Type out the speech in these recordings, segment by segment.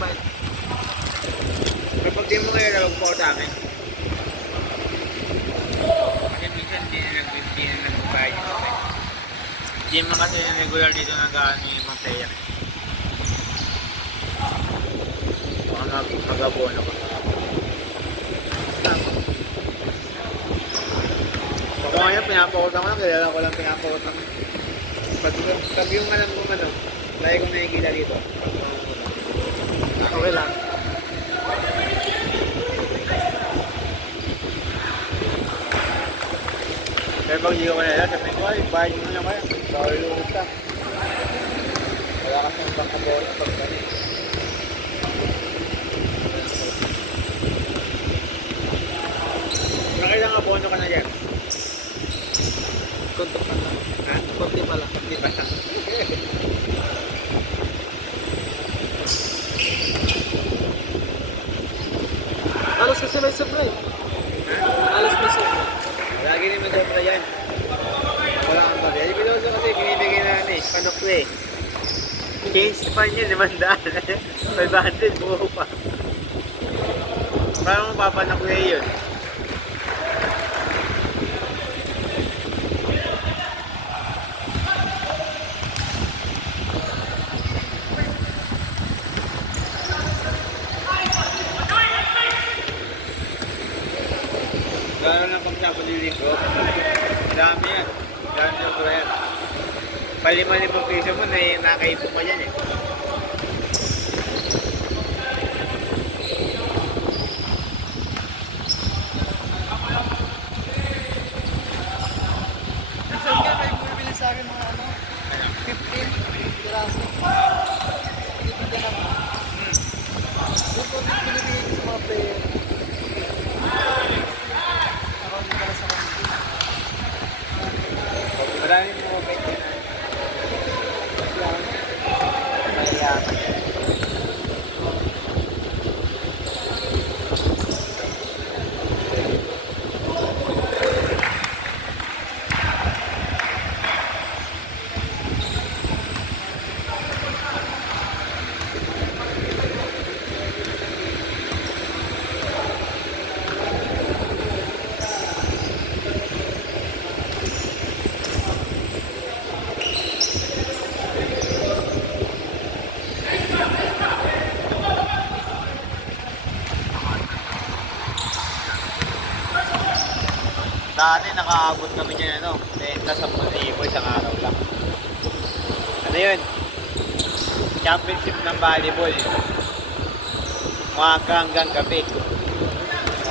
nagbayad. Kapag di mo ngayon nag-report sa akin. Kasi minsan hindi na nag-bayad yung kapit. Hindi mo kasi regular dito nag-ano yung mga player. Baka mag-abono ko. Ako ngayon, pinapakutan ko lang. Kilala ko lang pinapakutan ko. Pag yung alam ko lagi kong nakikita dito. Okay lang. Pero pag hindi ko nila, sabihin ko, ay, bayad mo na kaya. Sorry, ulit ka. Wala kasi yung pagkabono pag ganit. Nakailang abono ka na dyan? Konti pa lang. Ha? Konti pa lang. Hindi pa lang. Alas kasi may sobra eh. Ha? Alas may sobra. Lagi naman sobra yan. Wala kang bagay. Yung piloso kasi binibigyan na panok na eh. Change pa niya, 500. 500, buo pa. Parang mapapanok na yun. Gano'n lang kami sa palilinggo. Dami yan. Gano'n yung kura yan. Palima-limang piso mo na nakaipon pa dyan eh. Minsan ka kayo bumibili sa akin mga 15 piraso. Pinibigyan ako. Doon ko din pinibigyan ko sa mga player. Ako hindi ka sa kanila. Maraming mga bait yan. Mayayaman. Dati nakaabot kami dyan benta sa 10,000 isang araw lang. Ano yun? Championship ng volleyball. Umaga hanggang gabi.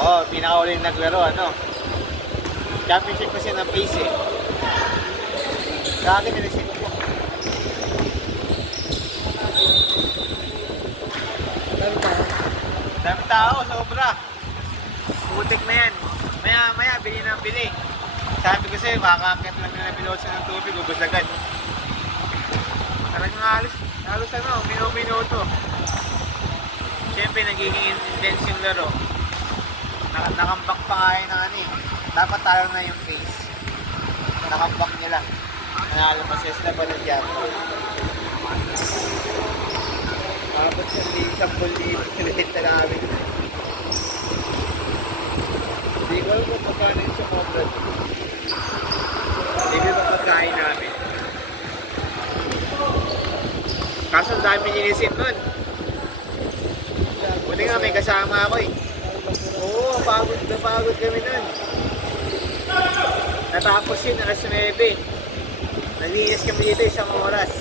Oo, pinakauling naglaro Championship kasi ng pace eh. Sa akin nilisip ko. Dami tao, sobra. Putik na yan. Maya, bili ng bili. Sabi ko sa'yo, makakakit lang nila piloso ng tubig, ubos agad. Talagang halos minuto. Siyempre, nagiging intense yung laro. Nakambak pa nga yun Dapat talo na yung face. Nakambak nila. Nanalo pa sila pa ng Japan. Mabot siyang 10,000 kilit na namin. Hindi ko alam kung pagkano yung sumobrat. Hindi ko ba pagkain namin. Kaso ang dami nilisim nun. Buti nga may kasama ako eh. Oo, pagod kami nun. Natapos yun, alas 9. Nalinis kami dito 1 oras.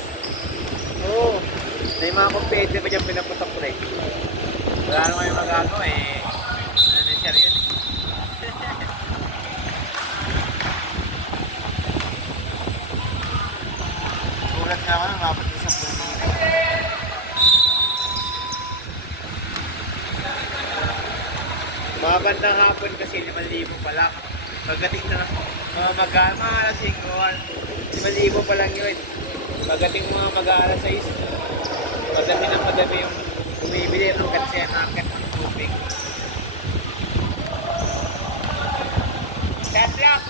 Oo, may mga competitor pa dyan pinaputok ko rin. Wala naman yung magagawa eh. Ano na siya yun eh. Ulat nga ako nang mabot sa puno. Mga bandang hapon kasi 5,000 pa lang. Pagdating na mga mag-aalas 5,000 pa lang yun. Pagdating mga mag-aalas 6, padami yung bumibili hanggat siya nakakit ng tubig. Shot.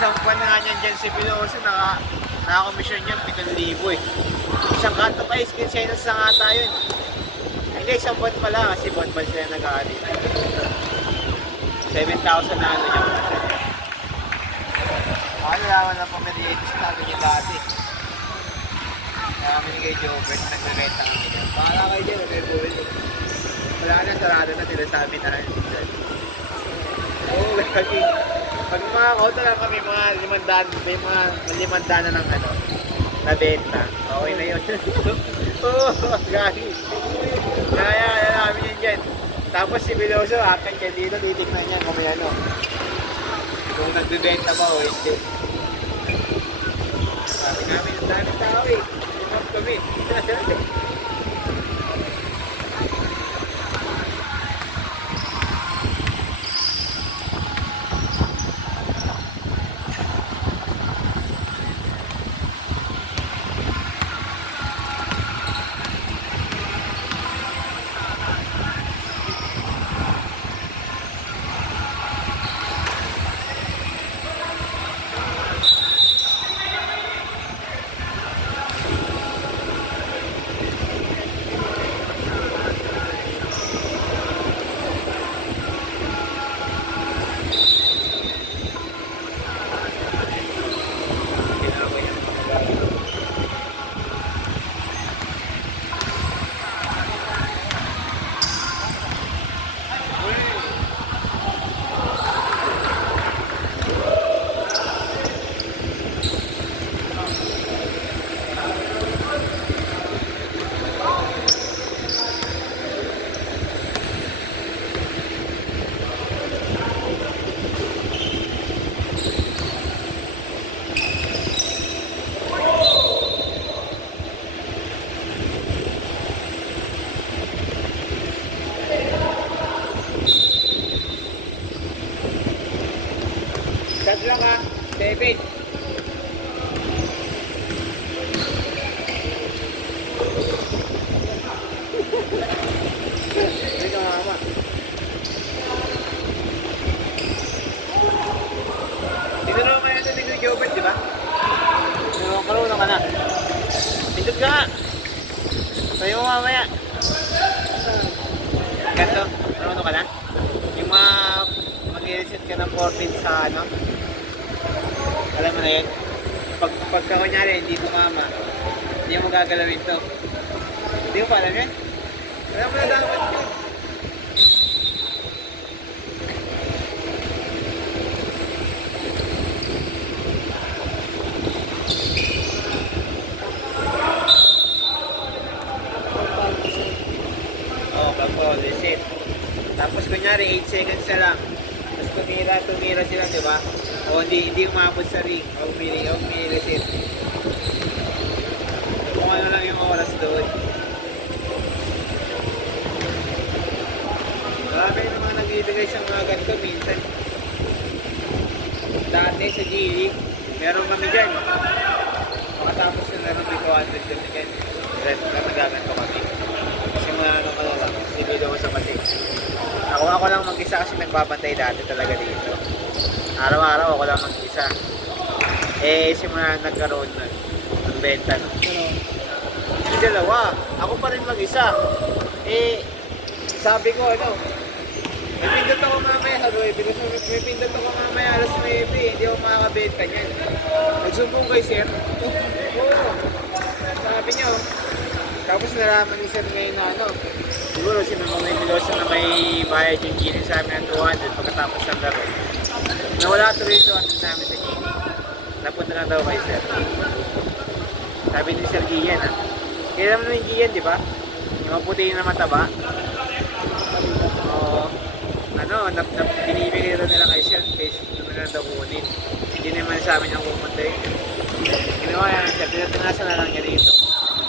Isang buwan na nga niyan dyan si Piloso, nakakomisyon niya 7,000 eh. Isang cut-off ice, kinsenas na nga tayo yun. Hindi, isang buwan pala kasi buwan sila nag-aari. 7,000 na ano niya. Nalaman na pamerientos natin yung dati. Kaya kami ni kay Jobert, nag-renta kami niya. Pakala kayo dyan, may buwil. Wala na, sarado na sila sa amin na dyan. Oo, lagi. Pag mga kauto lang kami, mga 500, may mga 500 na ng ano, na benta. Okay na yun. Oo, gagi. Kaya namin yun dyan. Tapos si Biloso, akin siya dito, titignan niya kung may ano. Kung nagbibenta ba o hindi. Sabi namin, ang daming tao eh. Limot kami. Tatlo ka, 7. Hindi ka mama. Tinulungan ka natin ni Jobert, di ba? Tinulungan ka na. Pindot ka nga. Sabi mo mamaya. Ganto, marunong ka na? Yung mga mag-reset ka ng 14 sa ano? Alam mo na yun? Pagka kunyari, hindi tumama, hindi mo gagalawin to. Hindi mo pa alam yun? Alam mo na dapat yun. Oo, reset. Tapos kunyari, 8 seconds na lang. Tapos tumira sila, di ba? O hindi umabot sa ring. O reset. Kung ano lang yung oras doon. Marami naman nagbibigay sa mga ganito minsan. Dati sa G-League, meron kami dyan. Makatapos na natin 200 kami dyan. Nagaganto kami. Kasi mga ano ka lang, sinido ko sa kasi. Ako lang mag-isa kasi nagbabantay dati talaga dito. Araw-araw ako lang mag-isa. Simula nagkaroon ng benta. No? Yung dalawa, ako pa rin mag-isa. Sabi ko may pindot ako mamaya sa 9. May pindot ako mamaya alas 9. Hindi ako makakabenta niyan. Nagsumbong kay sir. Oo. Sabi niyo. Tapos naraman ni sir ngayon na siguro sinunong may Piloso na may bayad yung gilid sa amin ng 200 pagkatapos ng laro. Nawala tuloy ito ang namin sa gilid. Napunta na daw kay sir. Sabi ni Sir Gian kaya naman yung Gian, di ba? Yung maputi na mataba. Oo. Binibigay rin nila kay sir case naman na daw kunin. Hindi naman sa amin ang pumunta yun. Ginawa yan siya, pinatanasan na lang niya dito.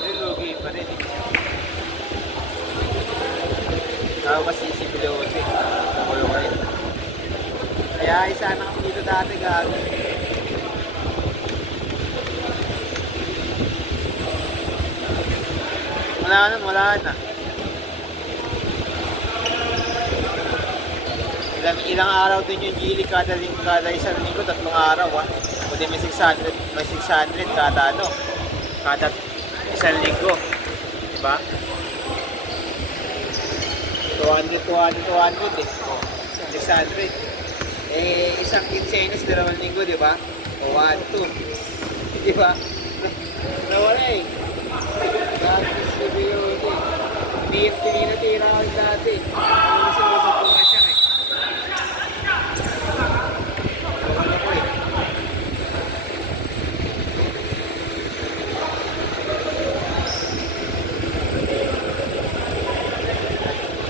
Pero lugi pa rin. Ako kasi si Piloso nakulo ka rin. Kaya isa na kami dito dati gago. Wala na. Ilang araw din yung Gili kada isang linggo, 3 araw ah. O di may 600 kada ano, kada isang linggo. Diba? 200 eh. O, 600. Eh, isang quincenas, 2 linggo, di ba? O, 1, 2. Di ba? Nawala eh. Dati si Biyote. Tinitira ako dati. Kasi masapungan siya eh. Ano ko eh.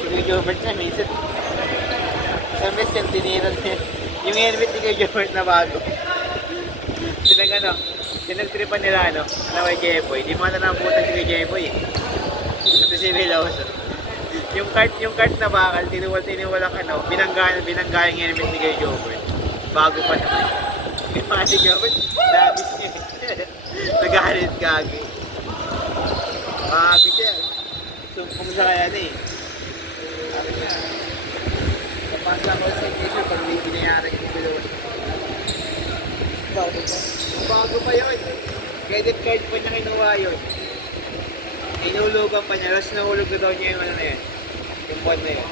Si Gilbert na minsan. Isang beses yung tinira niya. Yung helmet ni Kuya Gilbert na bago. Sinagtripan nila ano, na kay Jeboy. Di mo na nabutan si Kuya Jeboy eh. Ito si Veloso. Yung cart na bakal, tinuwal ano, binangga yung helmet ni Kuya Gilbert. Bago pa naman. Yung mga si Gilbert, labis niya eh. Nagalit gagi. Bago siya. Sumpong sa kaya na eh. Sabi niya, napasa ako sa ignition pag may binayaran yung Veloso. Bago pa. Bago pa yun. Credit card pa niya kinuha yun. Inulugan pa niya. Tapos nahulog na daw niya yung ano na yun. Yung buwan na yun.